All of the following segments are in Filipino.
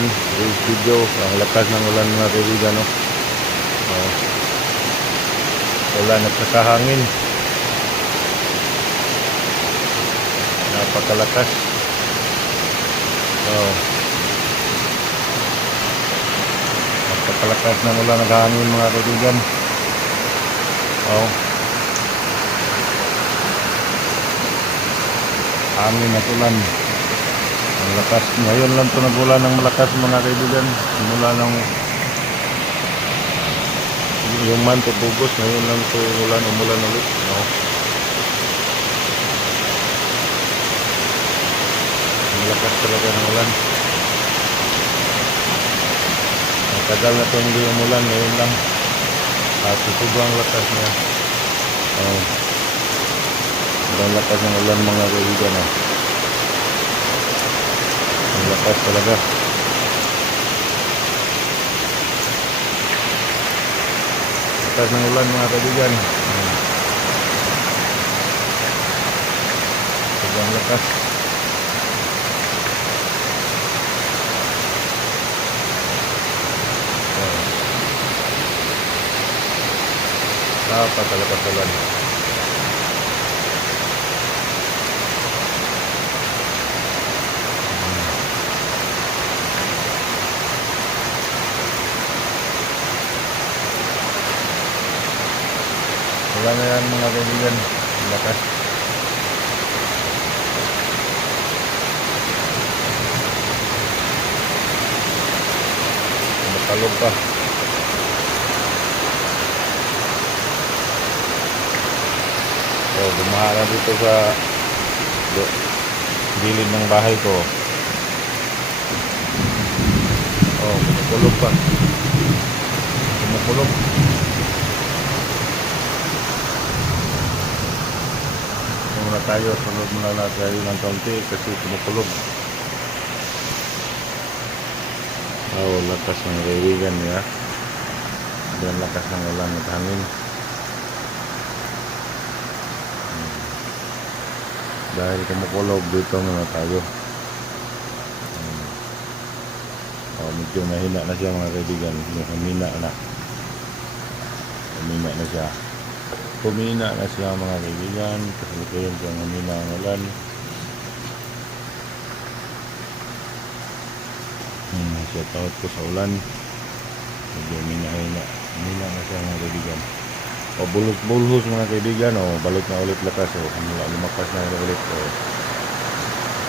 kaibigan. Today's video, ang lakas ng ulan mga kaibigan. No? Oh. Ulan at saka. Napakalakas. Oh. Napakalakas ng ulan at mga kaibigan. Oh. Hangin at ulan. Ang lakas. Ngayon lang ito nagulan ng malakas mga kaibigan. Simula ng yung of August, ngayon lang ito ulan, umulan ulit. No? Ang lakas talaga ng ulan. Matagal na ito hindi umulan, ngayon lang. At sobrang lakas niya. Oh. Sobrang lakas ng ulan mga kaibigan. Oh. Lakas talaga. Lakas ng ulan mga kaibigan. Sobrang lakas. Dapat talaga sa ulan. Wala na yan mga kaibigan. Lakas. Makalog pa. So, bumaha na dito sa gilid ng bahay ko. Oh, kumukulog pa. Kumukulog. Muna tayo, sunod muna natin tayo ng kaunti kasi kumukulog. Oh, lakas ng kaibigan niya. Dan lakas ng ulan at hangin. Hmm. Dahil kumukulog dito muna tayo. Hmm. Oh, medyo mahina na siya mga kaibigan. Humina na. Humina na siya. Humina na siya mga kaibigan. Kasalukuyan siyang humina ang ulan. Hmm, shout out ko sa ulan. Medyo humina-hina. Humina na siya mga kaibigan. O bulhos-bulhos mga kaibigan. O balik na ulit lakas. O Lumala- lumakas na ulit. O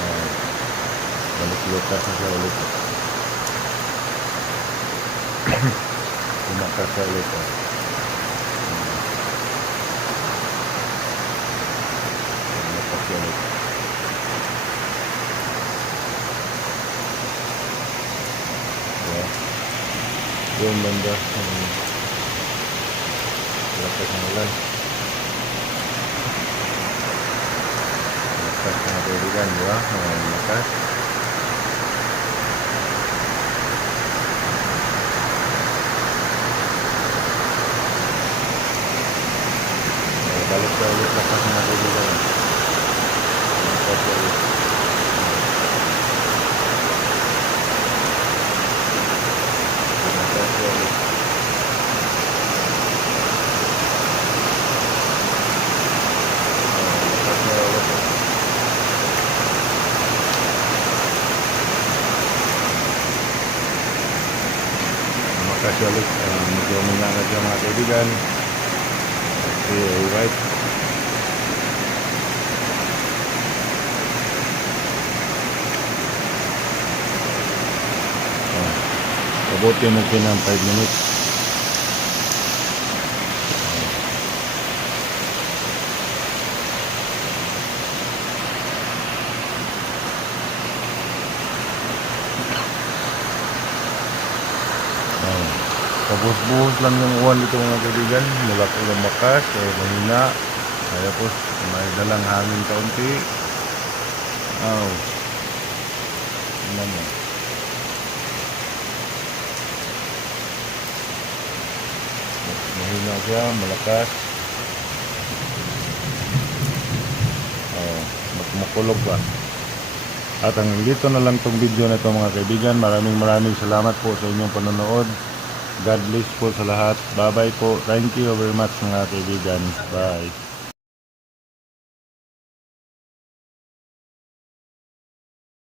Ah, balik lukas na siya ulit. lumakas siya ulit. O. Lumakas siya ulit. Yeah. Yung banda. Lakas ng ulan. Lakas ng kaibigan, di ba? Oh, lakas. Oh, balik sa ulit lakas ng kaibigan. Lakas. Makasih ulit. Uh, medyo uminangat yung mga kaibigan. Okay, alright. Oh, Pabuti mo ng 5 minutes. Pabus-buhos lang yung uwan dito mga kaibigan. Mula po lumakas, eh, mahina. Kaya po, may dalang hangin kaunti. Oh. Tingnan mo. Mahina siya, malakas. Oh, makulog ba? At hanggang dito na lang tong video na ito mga kaibigan. Maraming maraming salamat po sa inyong panonood. God bless po sa lahat. Bye bye po. Thank you very much mga kaibigan. Bye.